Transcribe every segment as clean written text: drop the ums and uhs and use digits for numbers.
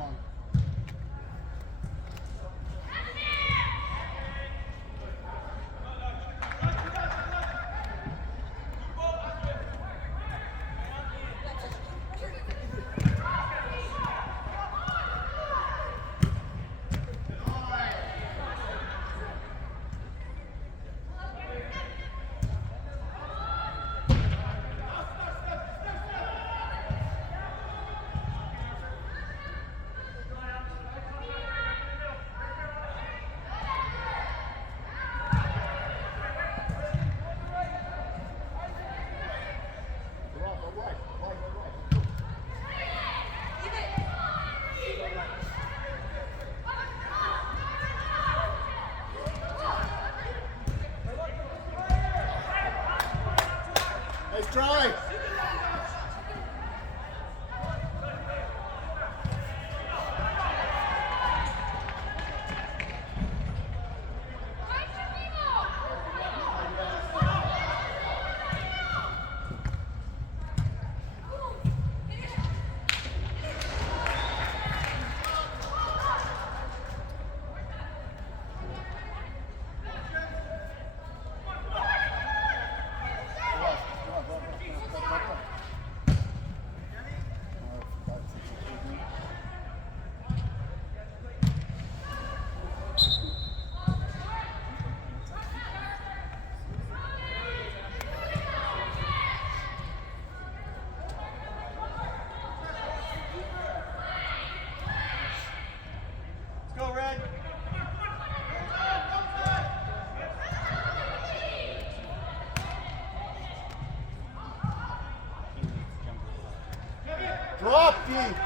long. Nice try. Drop deep.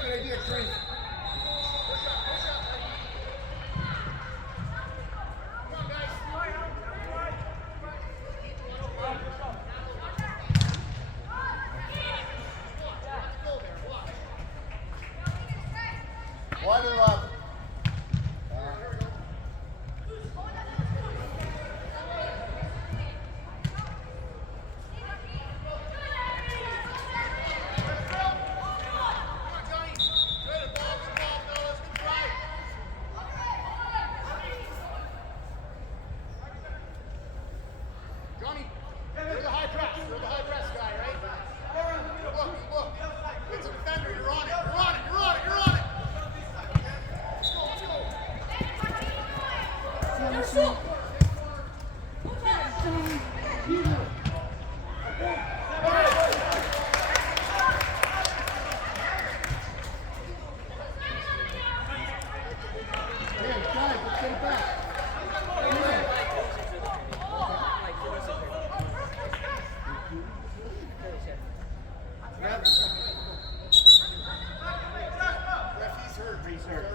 Good idea, Tree. Water up. Johnny, you're the high press. You're the high press guy, right? Look. It's a defender. You're on it. You're on it. You're on it. You're on it. Let's go. Let's get it back. He's hurt. He's hurt.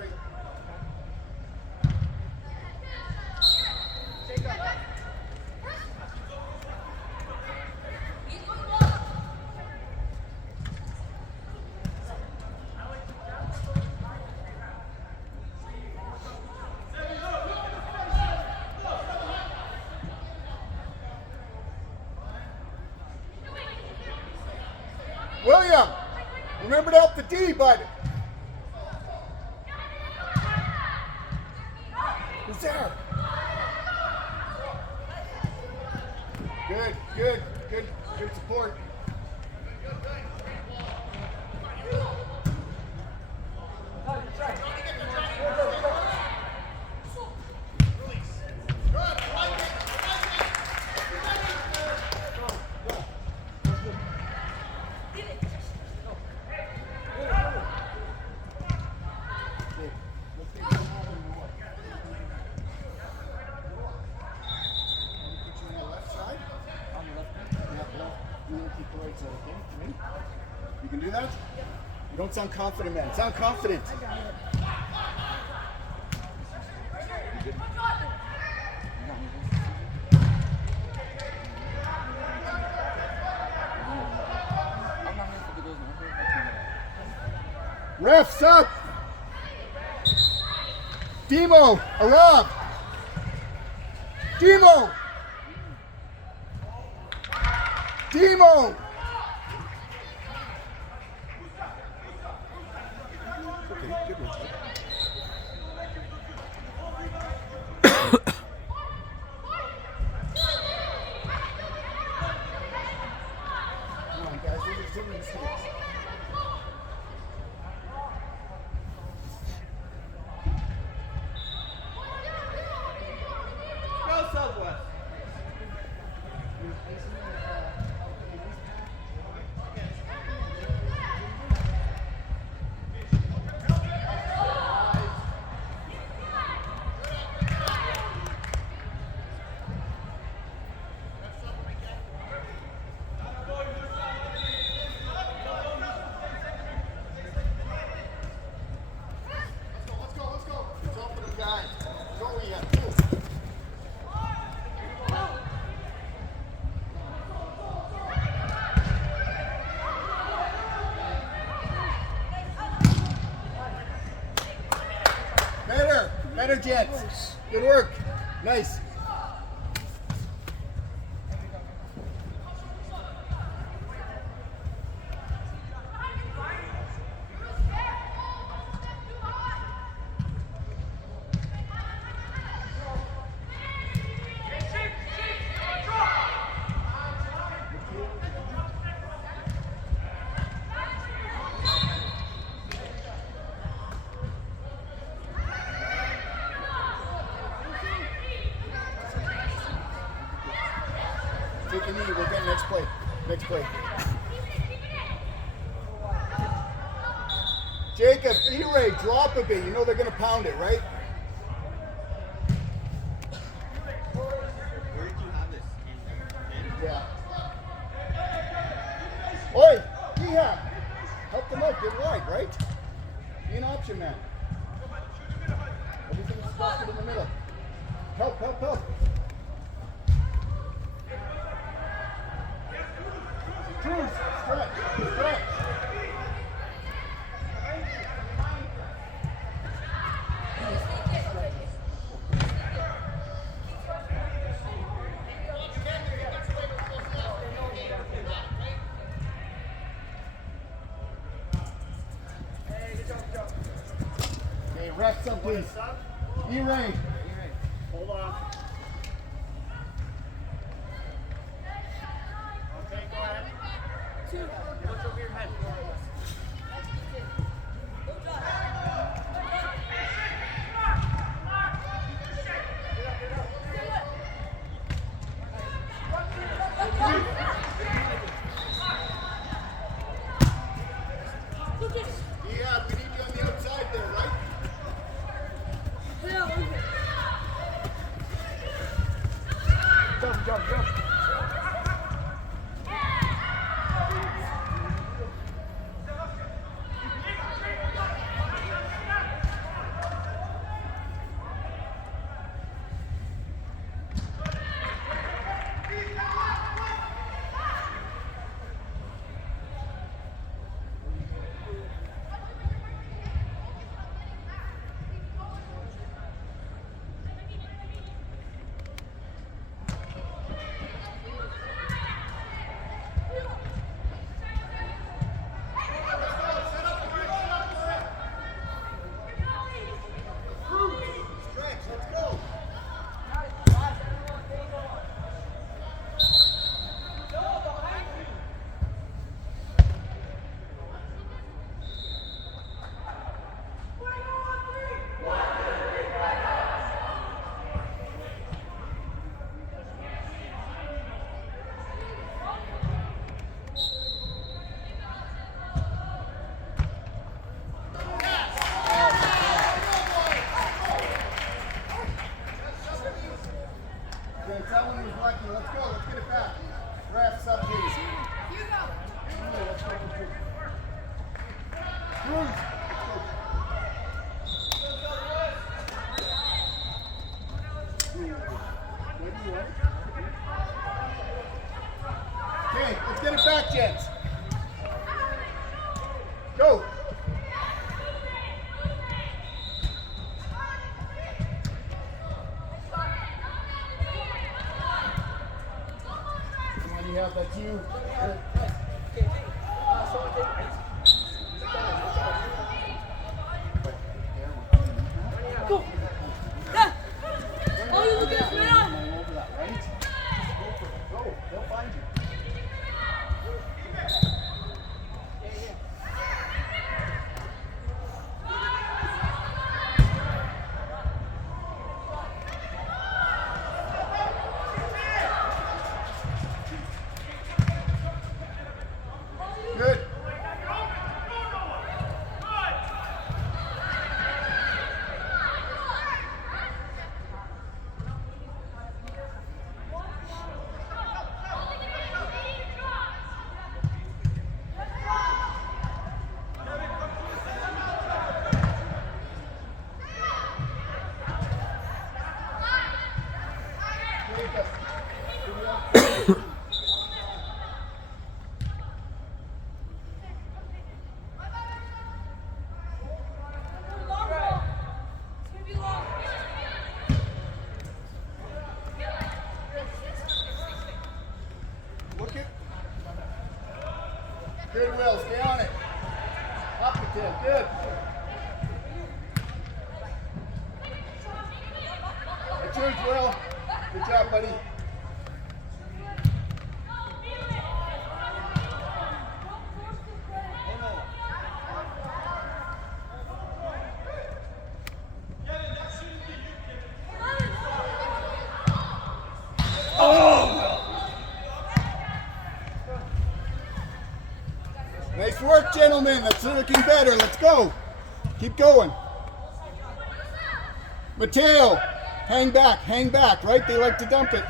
William, remember to help the D, bud. Who's there? Good support. Good. Is that okay? Ready? You can do that? You don't sound confident, man. Sound confident. I got it. You good? Refs up! Demo, Arab! Demo! Demo! Okay, good one. Come on, guys, these are silly mistakes. Better, Jets. Good work. Nice. Take a knee. We'll get next play. Next play. Jacob, E-Ray, drop a bit. You know they're going to pound it, right? Where did you have this? In? Yeah. Oi, Ehab, help them out. Get wide, right? Be an option man. Everything's structured in the middle. Help, help, help. Cruz, stretch, stretch. Okay, rest some, please. E-Ray. Hold on. Okay, go ahead. Watch over your head. Yeah, we need you on the outside there, right? Jump, jump, jump. Okay, that one was lucky. Let's go. Let's get it back. Refs up, please. Okay, let's get it back, gents. Go. Come on, you have that you. Go. Yeah. All you look at is man. Go, they'll find you. Good. Look it. Good, Will. Stay on it. Up the tip. Good. That's yours, Will. Good job, buddy. Nice work, gentlemen. That's looking better. Let's go. Keep going. Mateo, hang back, right? They like to dump it.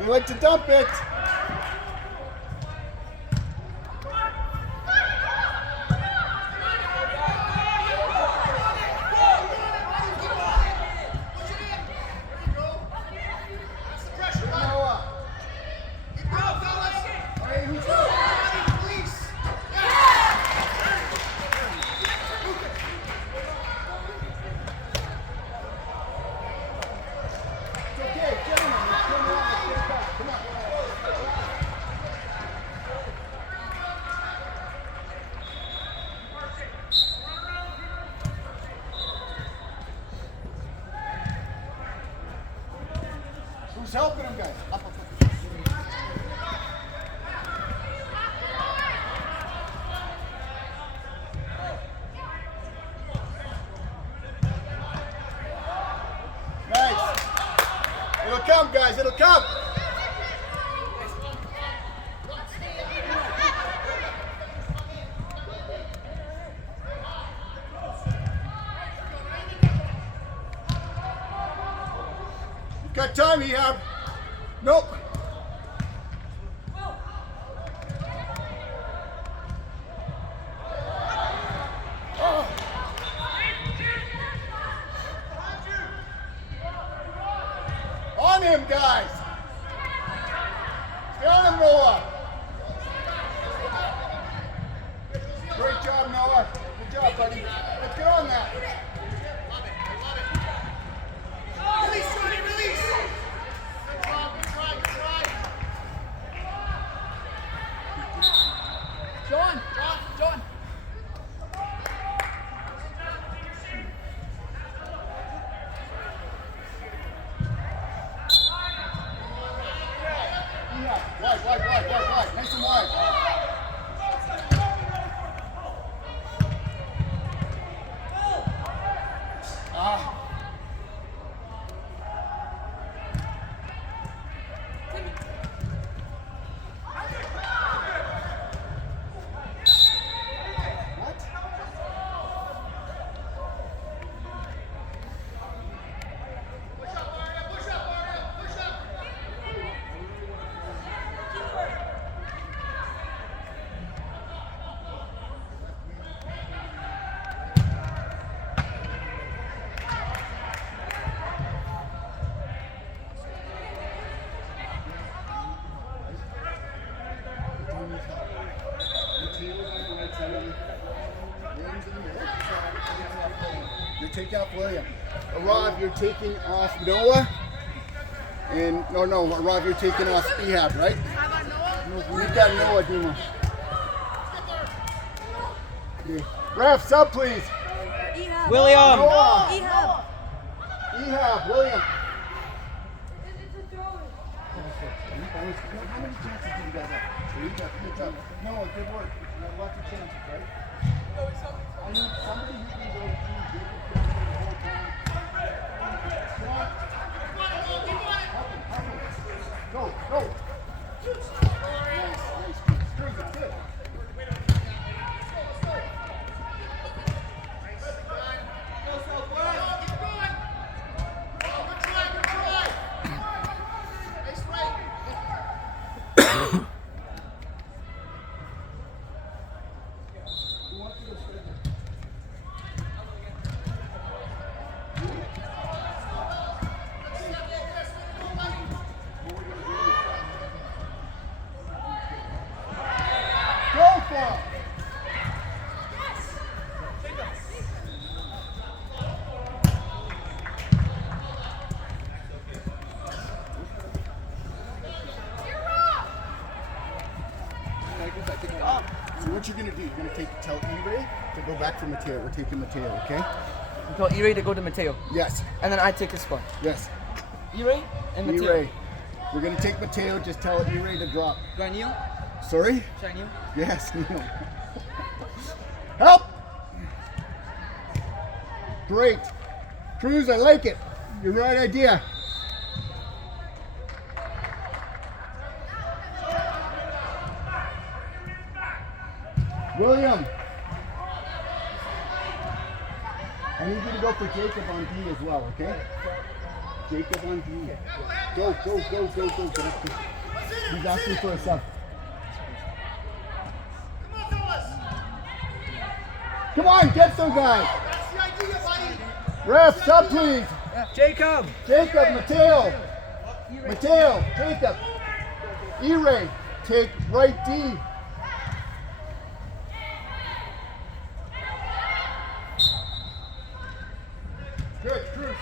They like to dump it. Noah. Hey, who's up? Okay, gentlemen, let's come around. Let's get it back. Come on. Who's helping him, guys? Up. Nice. It'll come, guys. It'll come. You've got time, Ehab. Nope. Oh. On him, guys. Stay on him, Noah. Great job, Noah. Good job, buddy. Let's get on that. Release, Johnny, release. Good job, good try, good taking off William. Rob, you're taking off Noah. And no, Rob, you're taking off Ehab, right? I got Noah. You got Noah, Dima. Okay. Ref, sub, please. Ehab. William. Noah. Ehab. Ehab, William. It's a throw. How many chances did you guys have? Good job. No, good work. You have lots of chances, right? I need somebody who can go through the whole time. Come on. Go, go. Nice. Screws it, good. Go for it. So what you're gonna do? You're gonna tell E-Ray to go back for Mateo. We're taking Mateo, okay? Tell E-Ray to go to Mateo. Yes, And then I take his spot. yes. E-Ray and Mateo. E-Ray. We're gonna take Mateo. Just tell E-Ray to drop. Do I kneel? Sorry? Should I kneel? Yes. Help! Great. Cruz, I like it. You're the right idea. William. I need you to go for Jacob on D as well, okay? Jacob on D. Go. He's asking for a sub. Come on, get some guys. That's the idea, buddy. Ref, sub please. Jacob! Jacob, Mateo, Jacob. E-Ray, take right D. Good, Cruz.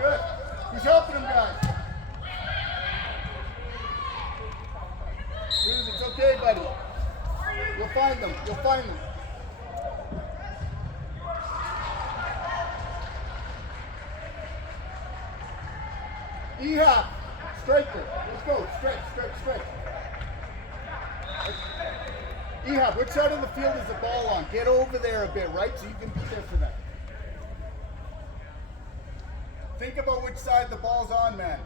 Good. Who's helping him, guys? Cruz, it's okay, buddy. You'll find them. Ehab, striker. Let's go. Stretch. Ehab, which side of the field is the ball on? Get over there a bit, right? So you can be there for that. Think about which side the ball's on, man.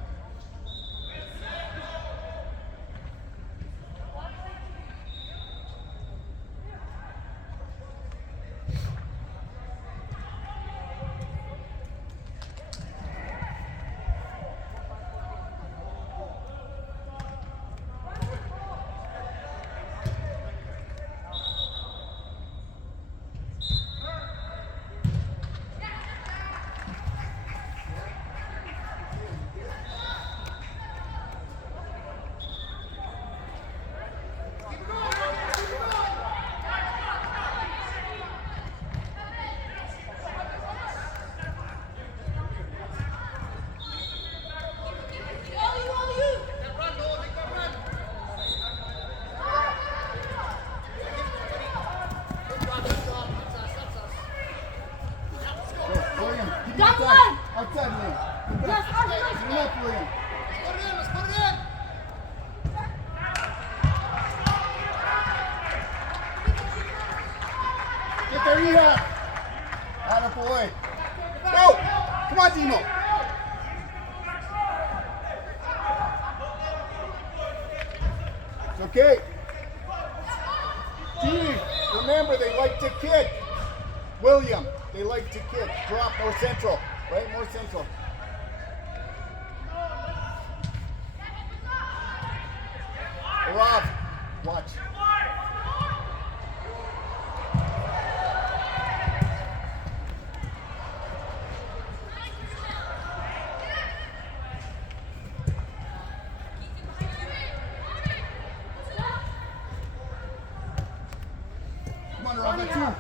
Outside lane. Yes, outside. Clean up, William. Let's put it in. Get there, Ehab. Atta boy. Go. Come on, Demo. It's okay. D, remember they like to kick. William, they like to kick. Drop more central. Right, more central. Rob, watch. Come on, Rob, that's you.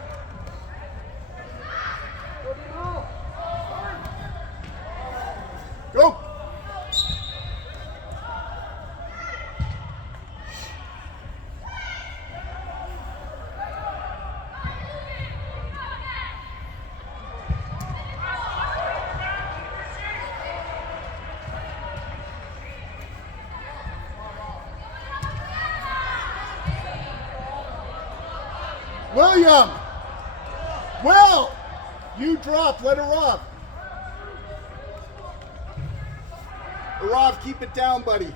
William! Will! You drop, let Arav. Arav, keep it down, buddy.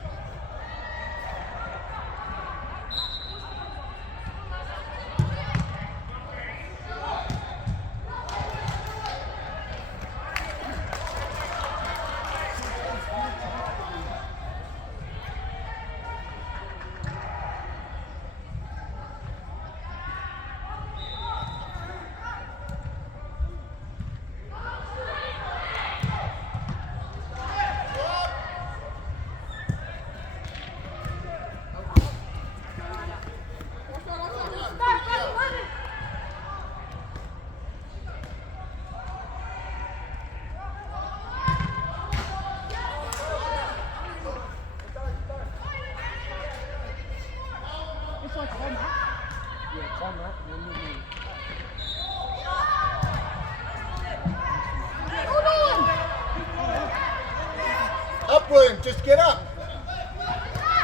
Up, William, just get up.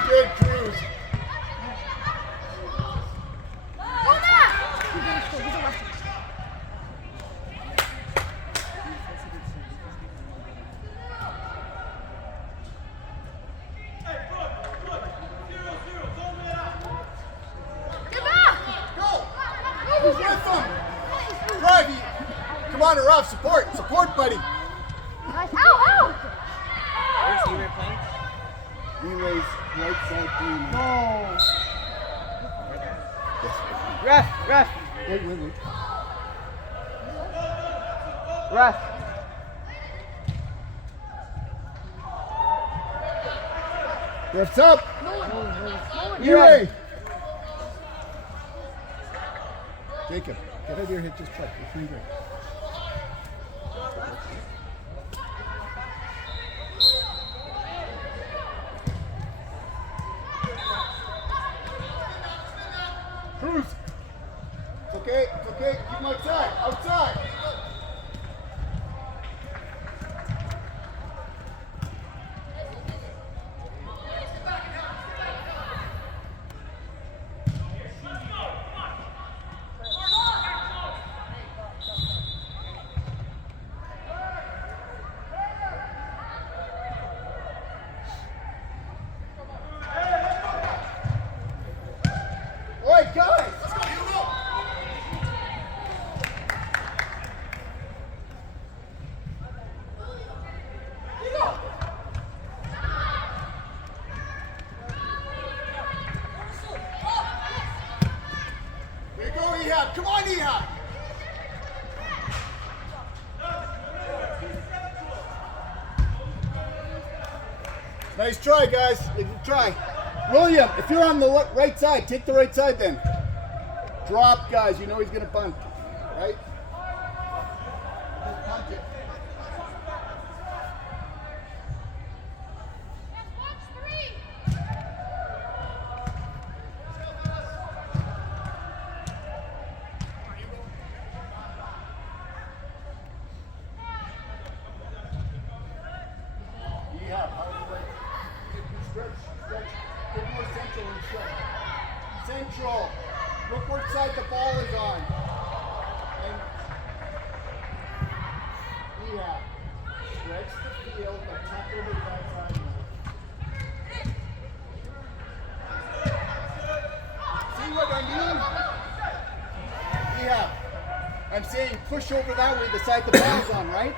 Good cruise. Go! With them! Drive! Come on, Arav, support, buddy. Ow! Where's E-Ray playing? Relays, right side green. No. Yes. Ref. Wait. Ref. Ref's up! E-Ray. E-Ray! Jacob, get over here, hit this play. Your finger. Cruz! It's okay. Keep him outside. Oi, guys! Here you go, Ehab. Come on, Ehab. Nice try, guys. Try. William, if you're on the right side, take the right side then. Drop, guys. You know he's going to bunt, right? Just punt it. Yeah, stretch. Get more central and stretch. Central. Look what side the ball is on. And yeah, stretch the field, but tuck over the backside. See what I mean? Yeah. I'm saying push over that way, the side the ball's on, right?